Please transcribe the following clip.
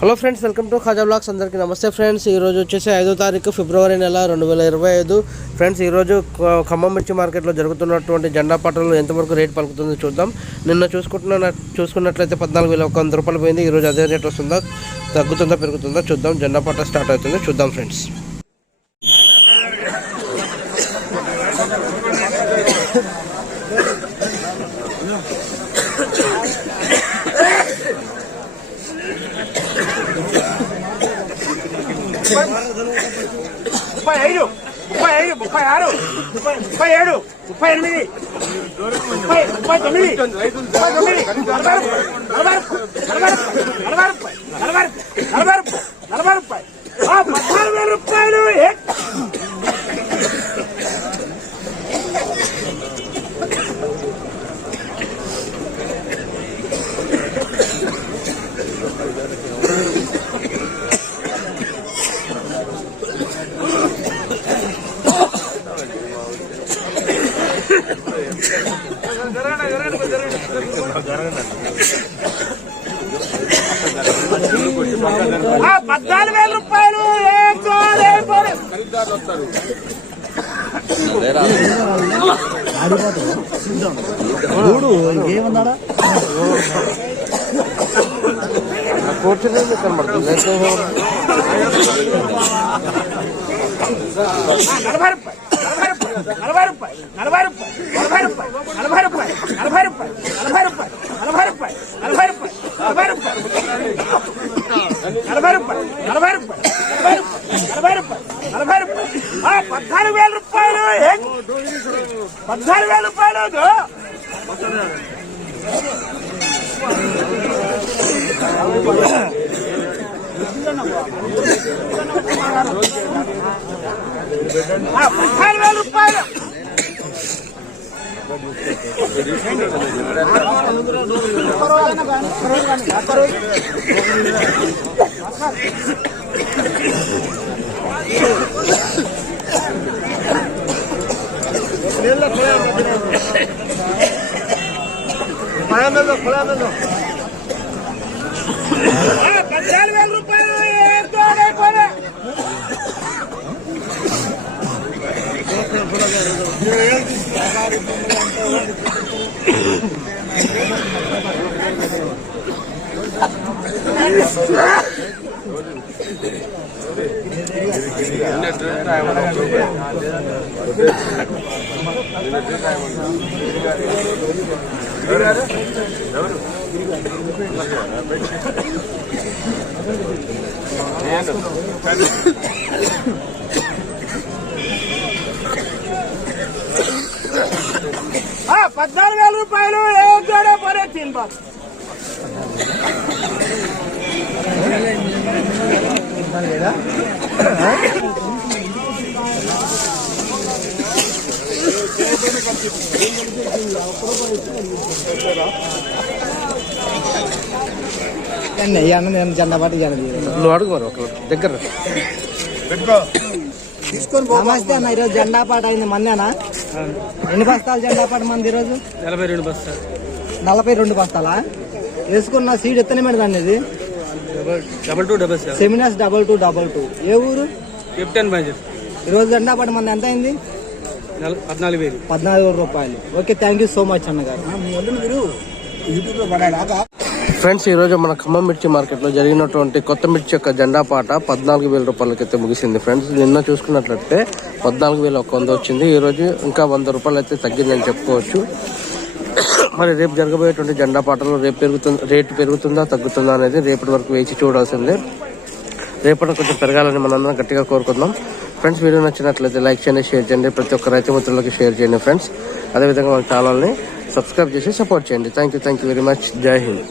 Hello friends, welcome to Khaja blogs. అందరికీ నమస్తే friends. ఈరోజు వచ్చేసి 5వ తారీఖు ఫిబ్రవరి నెల 2025 ఫ్రెండ్స్. ఈరోజు ఖమ్మం మిర్చి మార్కెట్లో జరుగుతున్నటువంటి జెండా పాటలు ఎంతవరకు రేట్ పలుకుతుందో చూద్దాం. నిన్న చూసుకున్నట్లయితే 14,100 రూపాయలు పోయింది. ఈరోజు అదే రేట్ వస్తుందా, తగ్గుతుందా, పెరుగుతుందా చూద్దాం. జెండా పాట స్టార్ట్ అవుతుంది, చూద్దాం ఫ్రెండ్స్. ముప్పై ఐదు, 36, 37, 38, 39, 40 రూపాయలు. 14,000 రూపాయలు. ఇంకేమన్నారా కూర్చుని కనబడుతుంది. 14,000 రూపాయలు. 14,000 రూపాయలు. एक जोड़े पड़े 3 बार. జెండా పాట నువ్వు అడుగు మరి ఒక దగ్గర. నమస్తే అన్న, ఈరోజు జెండా పాట అయింది మందేనా? ఎన్ని బస్తాలు జెండా పాట మంది ఈరోజు? 42 బస్తాలు. 42 బస్తాలా? వేసుకున్న సీడ్ ఎత్తనే మేడండి ఇది? 2277 సెమినాస్ 2222. ఏ ఊరు? ఈరోజు జెండా పాట మంది ఎంత అయింది? 14,000 రూపాయలు. Okay, thank you so much అన్నగారు. ఫ్రెండ్స్, ఈరోజు మన ఖమ్మం మిర్చి మార్కెట్లో జరిగినటువంటి కొత్త మిర్చి యొక్క జెండా పాట 14,000 రూపాయలకైతే ముగిసింది ఫ్రెండ్స్. నిన్న చూసుకున్నట్లయితే 14,100 వచ్చింది. ఈరోజు ఇంకా 100 రూపాయలు అయితే తగ్గిందని చెప్పుకోవచ్చు. మరి రేపు జరగబోయేటువంటి జెండా పాటలో రేటు పెరుగుతుందా, తగ్గుతుందా అనేది రేపటి వరకు వేచి చూడాల్సిందే. రేపటి కొంచెం పెరగాలని మనందరం గట్టిగా కోరుకుందాం. ఫ్రెండ్స్, వీడియో నచ్చినట్లయితే లైక్ చేయండి, షేర్ చేయండి, ప్రతి ఒక్క రైతు మిత్రులకి షేర్ చేయండి ఫ్రెండ్స్. అదేవిధంగా మన ఛానల్ని సబ్స్క్రైబ్ చేసి సపోర్ట్ చేయండి. Thank you very much. జై హింద్.